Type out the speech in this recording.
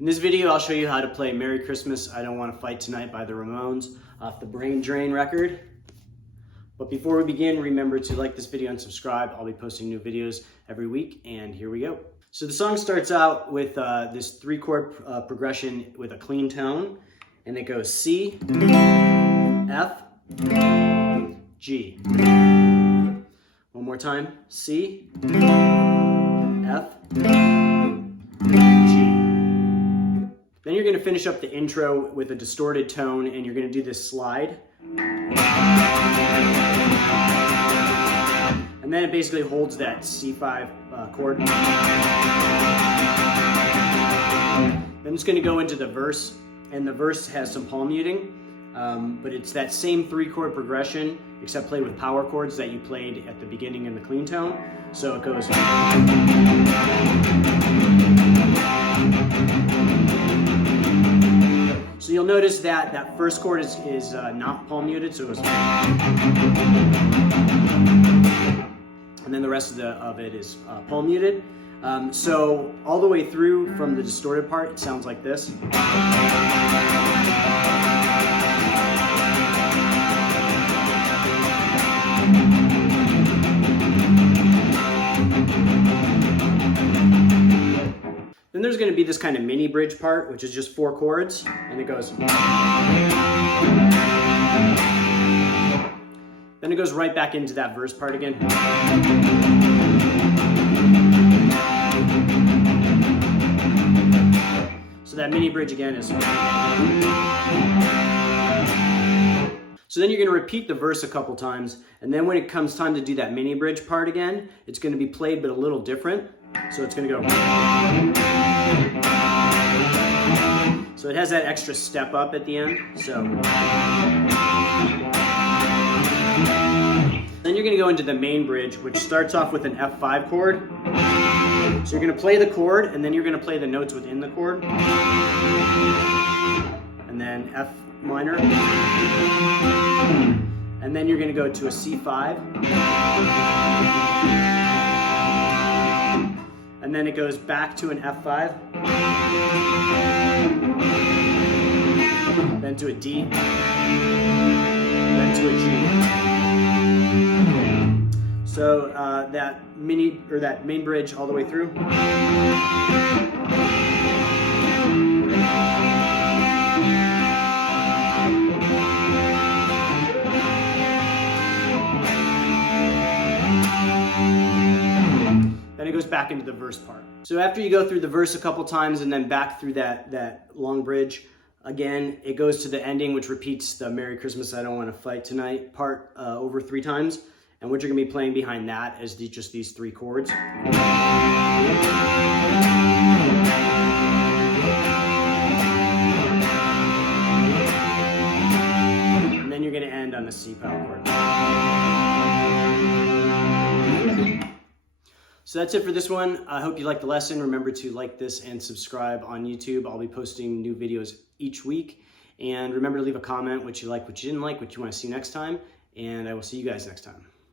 In this video, I'll show you how to play Merry Christmas, I Don't Want to Fight Tonight by the Ramones off the Brain Drain record. But before we begin, remember to like this video and subscribe. I'll be posting new videos every week, and here we go. So the song starts out with this three-chord progression with a clean tone, and it goes C, F, G. One more time, C, F, G. Then you're going to finish up the intro with a distorted tone, and you're going to do this slide. And then it basically holds that C5 chord. Then it's going to go into the verse, and the verse has some palm muting, but it's that same three-chord progression, except played with power chords that you played at the beginning in the clean tone. So it goes. So you'll notice that that first chord is not palm muted, so it goes. And then the rest of it is palm muted. So all the way through from the distorted part, it sounds like this. Then there's going to be this kind of mini bridge part, which is just 4 chords, and it goes. Then it goes right back into that verse part again. So that mini bridge again is. So then you're going to repeat the verse a couple times, and then when it comes time to do that mini bridge part again, it's going to be played but a little different. So it's going to go. So it has that extra step up at the end. So then you're going to go into the main bridge, which starts off with an F5 chord. So you're going to play the chord, and then you're going to play the notes within the chord. And then F minor. And then you're going to go to a C5. And then it goes back to an F5. Then to a D. Then to a G. So that main bridge all the way through. Then it goes back into the verse part. So after you go through the verse a couple times and then back through that long bridge, again, it goes to the ending, which repeats the Merry Christmas, I Don't Want to Fight Tonight part over 3 times. And what you're going to be playing behind that is just these 3 chords. And then you're going to end on a C power chord. So that's it for this one. I hope you liked the lesson. Remember to like this and subscribe on YouTube. I'll be posting new videos each week. And remember to leave a comment what you like, what you didn't like, what you want to see next time. And I will see you guys next time.